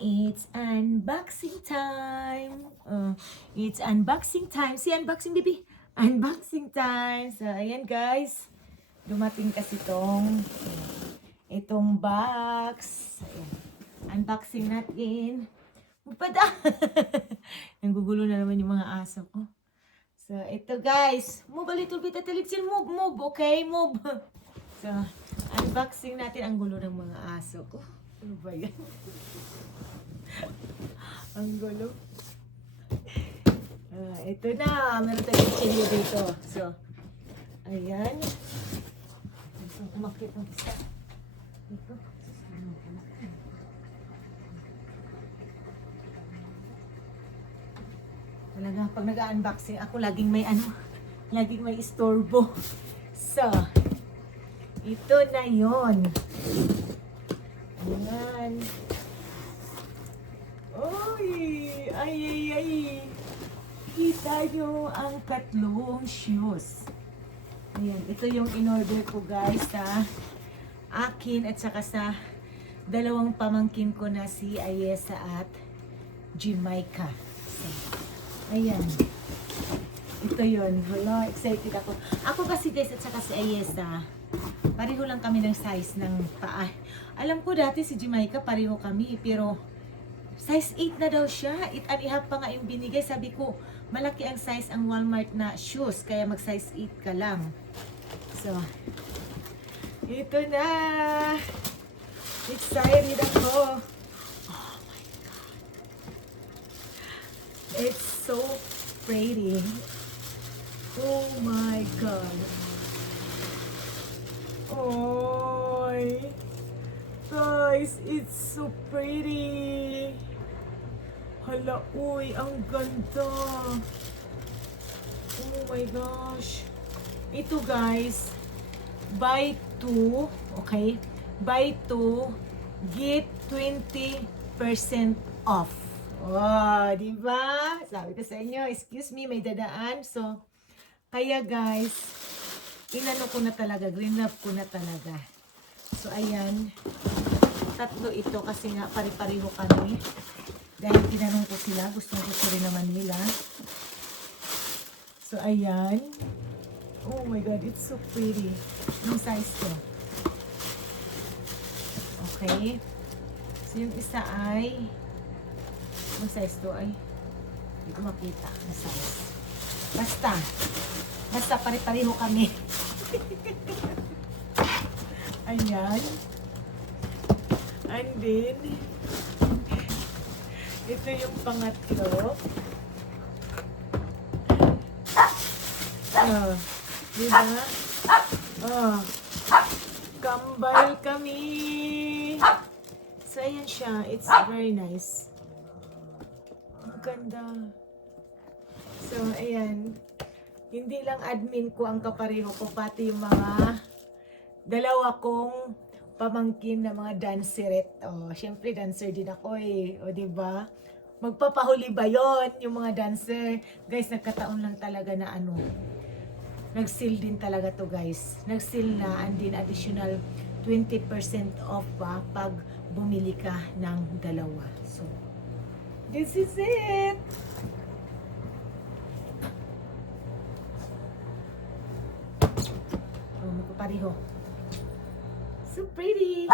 It's unboxing time. Uh, it's unboxing time. Si unboxing, baby. Unboxing time. So, ayan guys. Dumating kasi itong itong box. Ayan. Unboxing natin. Upada! Nanggugulo na naman yung mga aso ko. So, ito guys. Move a little bit at the lips. Move, move. Okay, move. So, unboxing natin ang gulo ng mga aso ko. Ano ba yan? ang gulo. Ah, ito na. Meron tayong chili dito. So, ayan. Gusto umakit ng isa. Ito. Talaga, pag nag-unboxing ako, laging may ano, laging may istorbo. So, ito na yon. Ayan. Ay, ay, ay! Kita nyo ang tatlong shoes. Ayan, ito yung in-order ko guys sa akin at saka sa dalawang pamangkin ko na si Ayesa at Jamaica. Ayan. Ito yun. Hala, excited ako. Ako kasi guys at saka si Ayesa, pareho lang kami ng size ng paa. Alam ko dati si Jamaica pareho kami, pero size 8 na daw siya. 8 and a pa nga yung binigay. Sabi ko, malaki ang size ang Walmart na shoes, kaya mag size 8 ka lang. So, ito na. Excited ako. Oh my God. It's so pretty. Oh my God. Oy. Guys, it's so pretty. Hala, uy, ang ganda. Oh my gosh. Ito guys, buy two, okay? Buy two, get 20% off. Wow, di ba? Sabi ko sa inyo, excuse me, may dadaan. So, kaya guys, inano ko na talaga, green love ko na talaga. So, ayan. Tatlo ito kasi nga pare-pareho kami. Dahil tinanong ko sila, gusto gusto rin naman nila. So, ayan. Oh my God, it's so pretty. Yung size ko. Okay. So, yung isa ay, yung size to ay, hindi ko makita ang size. Basta, basta pare-pareho kami. Ayan. And then, ito yung pangatlo. Ah, di ba? Ah, kambal kami. So, ayan siya. It's very nice. Ang ganda. So, ayan. Hindi lang admin ko ang kapareho ko, pati yung mga dalawa kong pamangkin na mga danceret. Oh, syempre dancer din ako eh. O, di ba? Magpapahuli ba yon yung mga dancer? Guys, nagkataon lang talaga na ano. Nag-seal din talaga to guys. Nag-seal na and then additional 20% off pa pag bumili ka ng dalawa. So, this is it! Oh, magpapareho. So pretty!